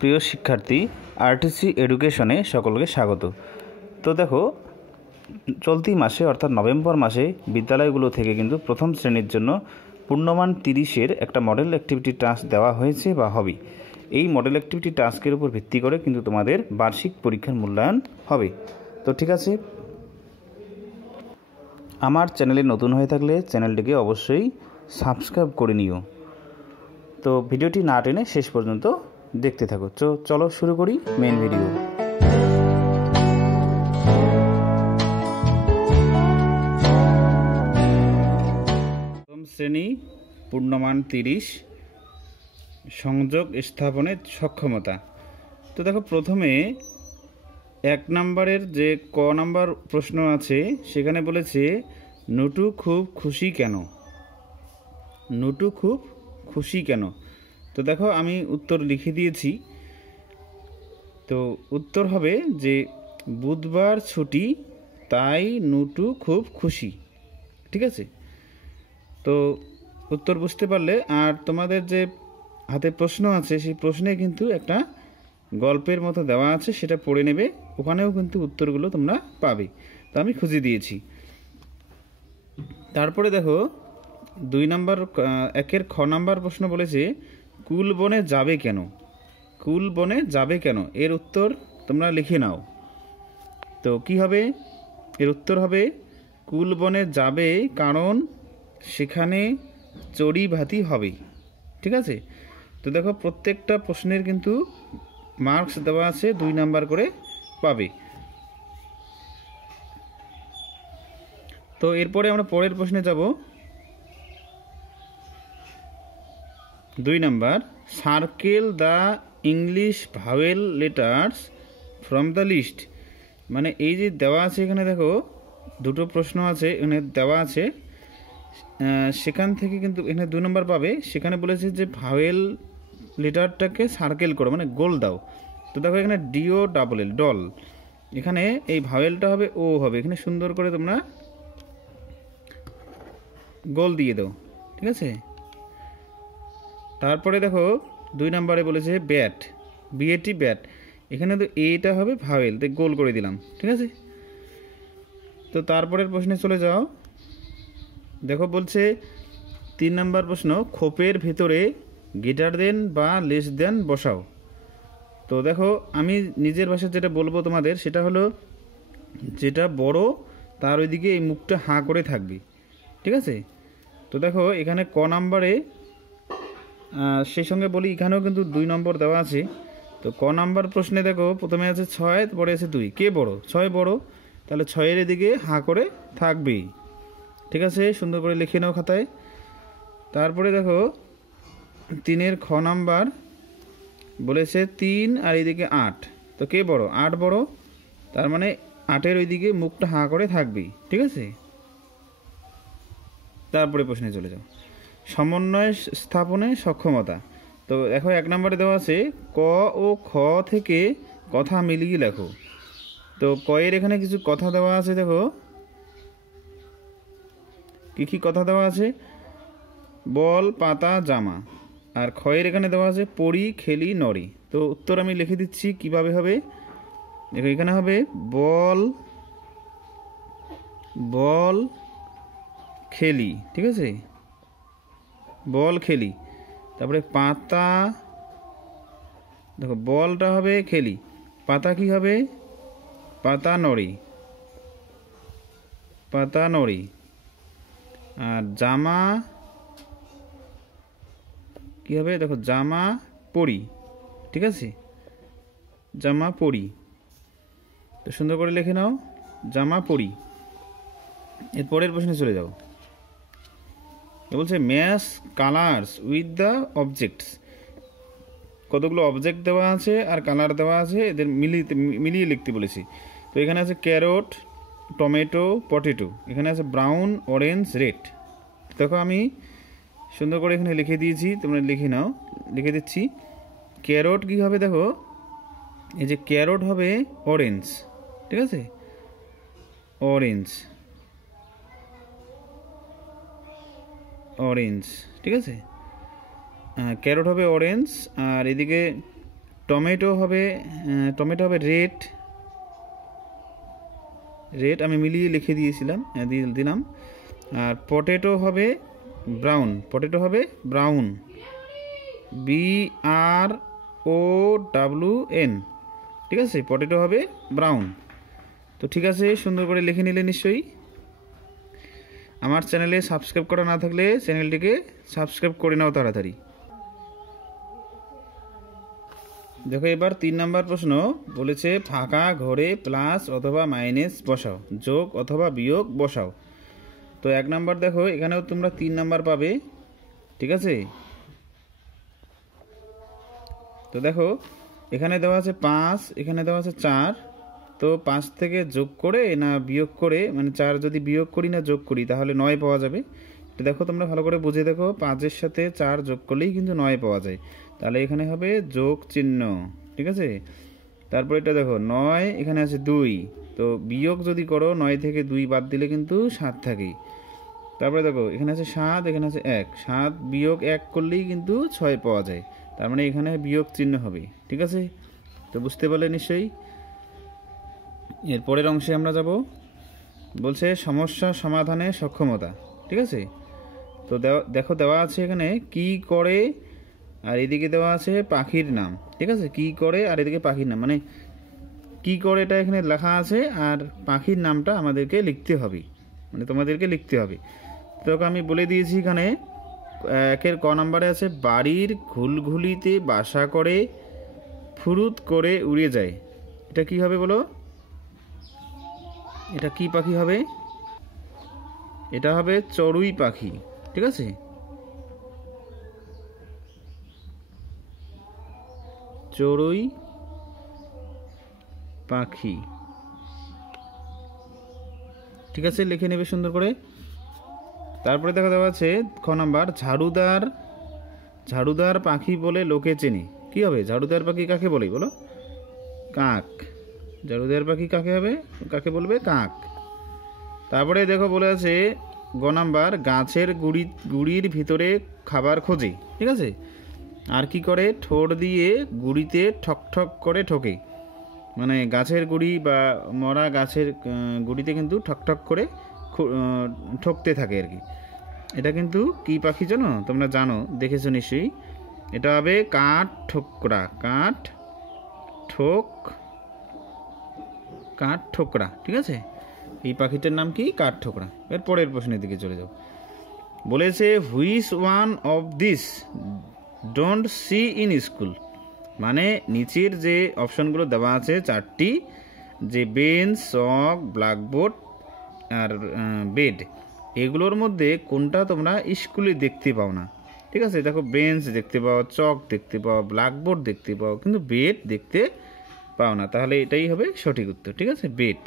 প্রিয় শিক্ষার্থী, আরটিসি এডুকেশনে সকলকে স্বাগত। তো দেখো, চলতি মাসে অর্থাৎ নভেম্বর মাসে বিদ্যালয়গুলো থেকে কিন্তু প্রথম শ্রেণীর জন্য পূর্ণমান 30-এর একটা মডেল অ্যাক্টিভিটি টাস্ক দেওয়া হয়েছে বা হবে। এই মডেল অ্যাক্টিভিটি টাস্কের উপর ভিত্তি করে কিন্তু তোমাদের বার্ষিক পরীক্ষার মূল্যায়ন হবে। তো ঠিক আছে, আমার চ্যানেলে নতুন হয়ে থাকলে চ্যানেলটিকে অবশ্যই সাবস্ক্রাইব করে নিও। তো ভিডিওটি না টেনে শেষ পর্যন্ত দেখতে থাকো। চলো শুরু করি মেন ভিডিও। প্রথম শ্রেণী পূর্ণমান 30 সংযোগ স্থাপনের সক্ষমতা। তো দেখো, প্রথমে 1 নম্বরের যে ক নাম্বার প্রশ্ন আছে সেখানে বলেছে নটু খুব খুশি কেন। নটু খুব খুশি কেন? তো দেখো, আমি উত্তর লিখে দিয়েছি। তো উত্তর হবে যে বুধবার ছুটি, তাই নটু খুব খুশি। ঠিক আছে, তো উত্তর বুঝতে পারলে। আর তোমাদের যে হাতে প্রশ্ন আছে সেই প্রশ্নে কিন্তু একটা গল্পের মতো দেওয়া আছে, সেটা পড়ে নেবে। ওখানেও কিন্তু উত্তরগুলো তোমরা পাবে। তো আমি খুঁজে দিয়েছি। তারপরে দেখো 2 নম্বর 1-এর খ নাম্বার প্রশ্ন বলেছে কুল বনে যাবে কেন। কুল বনে যাবে কেন, এর উত্তর তোমরা লিখে নাও। তো কি হবে? এর উত্তর হবে কুল বনে যাবে কারণ সেখানে চড়ি ভাতি হবে। ঠিক আছে, তো দেখো প্রত্যেকটা প্রশ্নের কিন্তু মার্কস দেওয়া আছে, 2 নাম্বার করে পাবে। তো এরপরে আমরা পরের প্রশ্নে যাব। 2 number, circle the English vowel letters from the list. মানে এই যে দেওয়া আছে এখানে দেখো, দুটো প্রশ্ন আছে এখানে দেওয়া আছে, সেখান থেকে কিন্তু এখানে 2 নম্বর পাবে। সেখানে বলেছে যে ভাওয়েল লেটারটাকে সার্কেল করো, মানে গোল দাও। তো দেখো এখানে ডিও ডাবল এল ডল, এখানে এই ভাওয়েলটা হবে ও হবে, এখানে সুন্দর করে তোমরা গোল দিয়ে দাও। ঠিক আছে, তারপরে দেখো 2 নম্বরে বলেছে ব্যাট, বিএটি ব্যাট, এখানে তো এইটা হবে ভাওয়েল, তো গোল করে দিলাম। ঠিক আছে, তো তারপরের প্রশ্নে চলে যাও। দেখো বলছে 3 নম্বর প্রশ্ন, খোপের ভেতরে গ্রেটার দেন বা লেস দেন বসাও। তো দেখো আমি নিজের ভাষায় যেটা বলবো তোমাদের, সেটা হলো যেটা বড় তার ওইদিকে এই মুখটা হাঁ করে থাকবে। ঠিক আছে, তো দেখো এখানে ক নাম্বারে সেই সঙ্গে বলি এখানেও কিন্তু 2 নম্বর দেওয়া আছে। তো ক নাম্বার প্রশ্নে দেখো প্রথমে আছে 6, পরে আছে 2, কে বড়? 6 বড়, তাহলে 6-এর এদিকে হাঁ করে থাকবেই। ঠিক আছে, সুন্দর করে লিখে নাও খাতায়। তারপরে দেখো 3-এর খ নাম্বার বলেছে 3 আর এইদিকে 8, তো কে বড়? 8 বড়, তার মানে 8-এর ওইদিকে মুখটা হাঁ করে থাকবেই। ঠিক আছে, তারপরে প্রশ্নে চলে যাও। সমন্বয় স্থাপনে সক্ষমতা। তো দেখো 1 নম্বরে দেওয়া আছে ক ও খ থেকে কথা মিলিয়ে লেখো। তো কয়ের এখানে কিছু কথা দেওয়া আছে, দেখো কি কি কথা দেওয়া আছে, বল, পাতা, জামা। আর খয়ের এখানে দেওয়া আছে পড়ি, খেলি, নড়ি। তো উত্তর আমি লিখে দিচ্ছি কিভাবে হবে। দেখো এখানে হবে বল, বল খেলি। ঠিক আছে, বল খেলি। তারপরে পাতা, দেখো বলটা হবে খেলি, পাতা কি হবে? পাতা নড়ি, পাতা নড়ি। আর জামা কি হবে? দেখো জামা পরি। ঠিক আছে, জামা পরি। তো সুন্দর করে লিখে নাও, জামা পরি। এর পরের প্রশ্নে চলে যাও। বলছে match colours with the objects. কতগুলো অবজেক্ট দেওয়া আছে আর কালার দেওয়া আছে, এদের মিলিয়ে লিখতে বলেছি। তো এখানে আছে ক্যারট, টমেটো, পটেটো, এখানে আছে ব্রাউন, অরেঞ্জ, রেড। দেখো আমি সুন্দর করে এখানে লিখে দিয়েছি, তোমরা লিখে নাও। লিখে দিচ্ছি ক্যারট কী হবে, দেখো এই যে ক্যারট হবে অরেঞ্জ। ঠিক আছে, অরেঞ্জ, অরেঞ্জ। ঠিক আছে, ক্যারট হবে অরেঞ্জ। আর এদিকে টমেটো হবে রেড, আমি মিলিয়ে লিখে দিয়েছিলাম, দিলাম। আর পটেটো হবে ব্রাউন, BROWN, ঠিক আছে, পটেটো হবে ব্রাউন। তো ঠিক আছে, সুন্দর করে লিখে নিলে নিশ্চয়ই। আমার চ্যানেলে সাবস্ক্রাইব করা না থাকলে চ্যানেলটিকে সাবস্ক্রাইব করে নাও তাড়াতাড়ি। দেখো এবার 3 নম্বর প্রশ্ন বলেছে ফাঁকা ঘরে প্লাস অথবা মাইনাস বসাও, যোগ অথবা বিয়োগ বসাও। তো 1 নম্বর দেখো, এখানেও তোমরা 3 নম্বর পাবে, ঠিক আছে। তো দেখো এখানে দেওয়া আছে 5, এখানে দেওয়া আছে 4। তো 5 থেকে যোগ করে না বিয়োগ করে, মানে 4 যদি বিয়োগ করি না যোগ করি তাহলে 9 পাওয়া যাবে। তো দেখো তোমরা ভালো করে বুঝে দেখো, 5-এর সাথে 4 যোগ করলেই কিন্তু 9 পাওয়া যায়, তাহলে এখানে হবে যোগ চিহ্ন, ঠিক আছে। তারপর এটা দেখো 9, এখানে আছে 2, তো বিয়োগ যদি করো 9 থেকে 2 বাদ দিলে কিন্তু 7 থাকে। তারপরে দেখো এখানে আছে 7, এখানে আছে 1, 7 বিয়োগ 1 করলেই কিন্তু 6 পাওয়া যায়, তার মানে এখানে বিয়োগ চিহ্ন হবে, ঠিক আছে। তো বুঝতে পারলে নিশ্চয়ই। এর পরের অংশে আমরা যাব, বলছে সমস্যা সমাধানে সক্ষমতা, ঠিক আছে। তো দেখো দেওয়া আছে এখানে কি করে, আর এদিকে দেওয়া আছে পাখির নাম, ঠিক আছে। কি করে আর এদিকে পাখির নাম, মানে কি করে এটা এখানে লেখা আছে, আর পাখির নামটা আমাদেরকে লিখতে হবে, মানে তোমাদেরকে লিখতে হবে। তো আমি বলে দিয়েছি এখানে 1-এর ক নাম্বারে আছে বাড়ির ঘুলঘুলিতে বাসা করে ফুরুত করে উড়ে যায়। এটা কি হবে বলো, এটা কি পাখি হবে? এটা হবে চড়ুই পাখি, ঠিক আছে। চড়ুই পাখি, ঠিক আছে, লিখে নেবে সুন্দর করে। তারপরে দেখা দেওয়া আছে খ নাম্বার ঝাড়ুদার পাখি বলে লোকে চেনে। কি হবে ঝাড়ুদার পাখি কাকে বলে বলো? কাক। ঝাড়ুদার পাখি কাকে বলবে? কাক। তারপরে দেখো বলে আছে গ নাম্বার গাছের গুড়ির ভিতরে খাবার খোঁজে, ঠিক আছে। আর কি করে? ঠোঁট দিয়ে গুড়িতে ঠক ঠক করে ঠোকে, মানে গাছের গুড়ি বা মরা গাছের গুড়িতে কিন্তু ঠক ঠক করে ঠকতে থাকে আর কি। এটা কিন্তু কি পাখি জানো? তোমরা জানো, দেখেছো নিশ্চয়ই। এটা হবে কাঠ ঠোকরা, কাঠ ঠোকরা, ঠিক আছে। এই পাখিটার নাম কি? কাঠ ঠোকরা। এর পরের প্রশ্নের দিকে চলে যাও। বলেছে which one of this don't see in school, মানে নিচের যে অপশনগুলো দেওয়া আছে 4টি, যে বেঞ্চ, চক, ব্ল্যাকবোর্ড আর বেড, এগুলোর মধ্যে কোনটা তোমরা স্কুলে দেখতে পাও না? ঠিক আছে, দেখো বেঞ্চ দেখতে পাও, চক দেখতে পাও, ব্ল্যাকবোর্ড দেখতে পাও, কিন্তু বেড দেখতে পাও না, তাহলে এটাই হবে সঠিক উত্তর, ঠিক আছে। বেড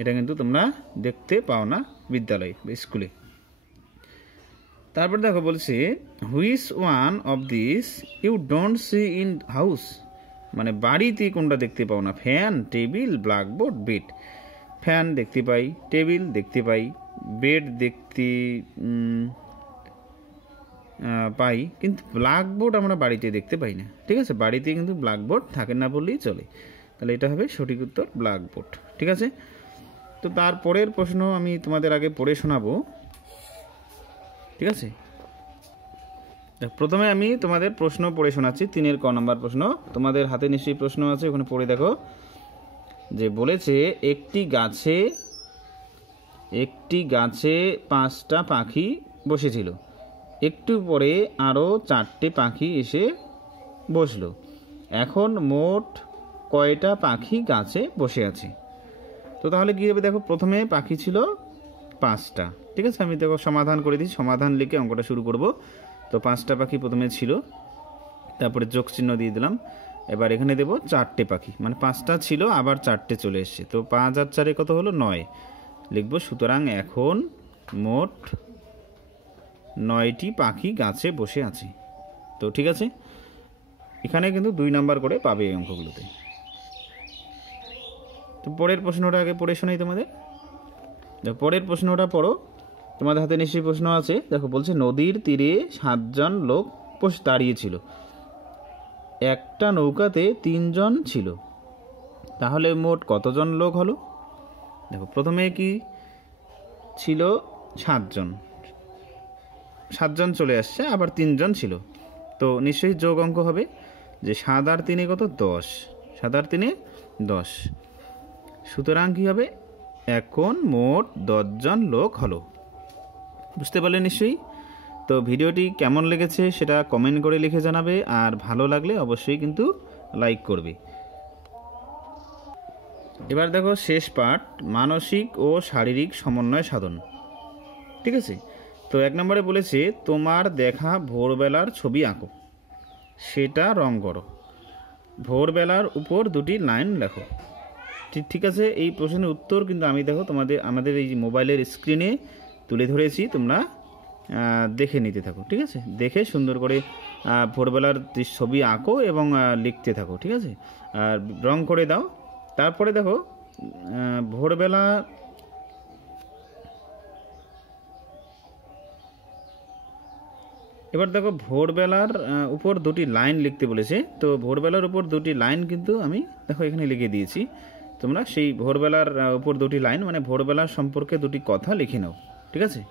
এটা কিন্তু তোমরা দেখতে পাও না বিদ্যালয়ে বা স্কুলে। তারপর দেখো বলছে which one of this you don't see in house, মানে বাড়িতে কোনটা দেখতে পাও না? Fan, table, blackboard, bed. Fan দেখতে পাই, টেবিল দেখতে পাই, বেড দেখতে পাই, কিন্তু ব্ল্যাকবোর্ড আমরা বাড়িতে দেখতে পাই না, ঠিক আছে। বাড়িতে কিন্তু ব্ল্যাকবোর্ড থাকে না বললেই চলে, তাহলে এটা হবে সঠিক উত্তর ব্ল্যাকবোর্ড, ঠিক আছে। তো তারপরের প্রশ্ন আমি তোমাদের আগে পড়ে শোনাবো, ঠিক আছে। প্রথমে আমি তোমাদের প্রশ্ন পড়ে শোনাচ্ছি, 3-এর ক নম্বর প্রশ্ন। তোমাদের হাতে নিশ্চয়ই প্রশ্ন আছে, ওখানে পড়ে দেখো। যে বলেছে একটি গাছে 5টা পাখি বসেছিল, একটু পরে আরও 4টে পাখি এসে বসলো, এখন মোট কয়টা পাখি গাছে বসে আছে? তো তাহলে কী হবে? দেখো প্রথমে পাখি ছিল 5টা, ঠিক আছে। আমি দেখো সমাধান করে দিই, সমাধান লিখে অঙ্কটা শুরু করব। তো 5টা পাখি প্রথমে ছিল, তারপরে যোগ চিহ্ন দিয়ে দিলাম। এবার এখানে দেবো 4টে পাখি, মানে 5টা ছিল আবার 4টে চলে এসছে, তো 5 আর 4 কত হলো? 9 লিখবো। সুতরাং এখন মোট 9টি পাখি গাছে বসে আছে। তো ঠিক আছে, এখানে কিন্তু 2 নাম্বার করে পাবে এই অঙ্কগুলোতে। তো পরের প্রশ্নটা আগে পড়ে শোনাই তোমাদের। পরের প্রশ্নটা পড়ো, তোমাদের হাতে নিশ্চয়ই প্রশ্ন আছে। দেখো বলছে নদীর তীরে 7জন লোক দাঁড়িয়েছিল, একটা নৌকাতে 3 জন ছিল, তাহলে মোট কতজন লোক হলো? দেখো প্রথমে কি ছিল 7 জন, 7 জন চলে আসছে, আবার 3 জন ছিল, তো নিশ্চয়ই যোগ অঙ্ক হবে যে 7 আর 3 কত 10, 7 আর 3 10, সুতরাং কী হবে এখন মোট 10 জন লোক হলো। বুঝতে পারলে নিশ্চয়ই? তো ভিডিওটি কেমন লেগেছে সেটা কমেন্ট করে লিখে জানাবে, আর ভালো লাগলে অবশ্যই কিন্তু লাইক করবে। এবার দেখো শেষ পার্ট, মানসিক ও শারীরিক সমন্বয় সাধন। ঠিক আছে, তো 1 নম্বরে বলেছে তোমার দেখা ভোরবেলার ছবি আঁকো, সেটা রং করো, ভোরবেলার উপর 2টি লাইন লেখো। ঠিক আছে, এই প্রশ্নের উত্তর কিন্তু আমি দেখো আমাদের এই মোবাইলের স্ক্রিনে তুলে ধরেছি, তোমরা দেখে নিতে থাকো। ঠিক আছে, দেখে সুন্দর করে ভোরবেলার ছবি আঁকো এবং লিখতে থাকো। ঠিক আছে, আর রং করে দাও। তারপরে দেখো ভোরবেলা এবার দেখো ভোরবেলার উপর 2টি লাইন লিখতে বলেছে, তো ভোরবেলার উপর 2টি লাইন কিন্তু আমি দেখো এখানে লিখে দিয়েছি। তোমরা সেই ভোরবেলার উপর 2টি লাইন মানে ভোরবেলার সম্পর্কে 2টি কথা লিখে নাও। ঠিক আছে,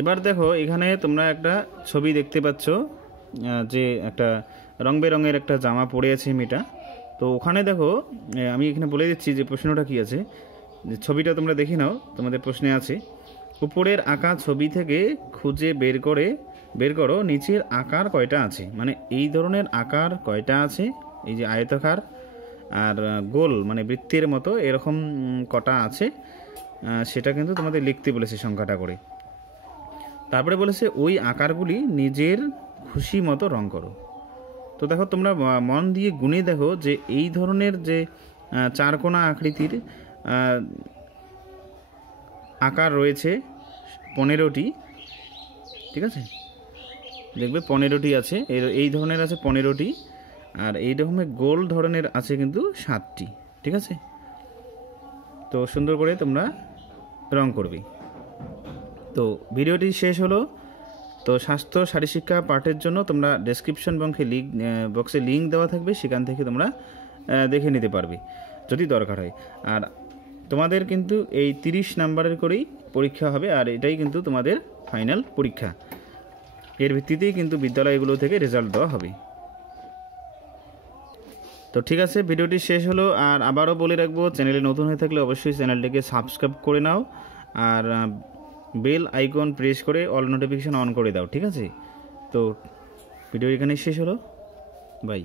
এবার দেখো এখানে তোমরা একটা ছবি দেখতে পাচ্ছ, যে একটা রং বেরঙের একটা জামা পরে আছে মেয়েটা। তো ওখানে দেখো আমি এখানে বলে দিচ্ছি যে প্রশ্নটা কি আছে, যে ছবিটা তোমরা দেখে নাও, তোমাদের প্রশ্নে আছে উপরের আঁকা ছবি থেকে খুঁজে বের করো নিচের আকার কয়টা আছে। মানে এই ধরনের আকার কয়টা আছে, এই যে আয়তাকার আর গোল মানে বৃত্তের মতো এরকম কটা আছে, সেটা কিন্তু তোমাদের লিখতে বলেছে সংখ্যাটা করে। তারপরে বলেছে ওই আকারগুলি নিজের খুশি মতো রং করো। তো দেখো তোমরা মন দিয়ে গুনে দেখো যে এই ধরনের যে চারকোনা আকৃতির আকার রয়েছে 15টি। ঠিক আছে, দেখবে 15টি আছে, এই ধরনের আছে 15টি, আর এই রকমের গোল ধরনের আছে কিন্তু 7টি। ঠিক আছে, তো সুন্দর করে তোমরা রং করবে। তো ভিডিওটি শেষ হলো। তো স্বাস্থ্য শারীরশিক্ষা পাঠের জন্য তোমরা ডেসক্রিপশন বক্সে লিঙ্ক দেওয়া থাকবে, সেখান থেকে তোমরা দেখে নিতে পারবে যদি দরকার হয়। আর তোমাদের কিন্তু এই 30 নাম্বারের করেই পরীক্ষা হবে, আর এটাই কিন্তু তোমাদের ফাইনাল পরীক্ষা। এর ভিত্তিতেই কিন্তু বিদ্যালয়গুলো থেকে রেজাল্ট দেওয়া হবে। তো ঠিক আছে, ভিডিওটি শেষ হলো। আর আবারও বলে রাখবো, চ্যানেলে নতুন হয়ে থাকলে অবশ্যই চ্যানেলটিকে সাবস্ক্রাইব করে নাও, আর বেল আইকন প্রেস করে অল নোটিফিকেশান অন করে দাও। ঠিক আছে, তো ভিডিও এখানেই শেষ হলো, বাই।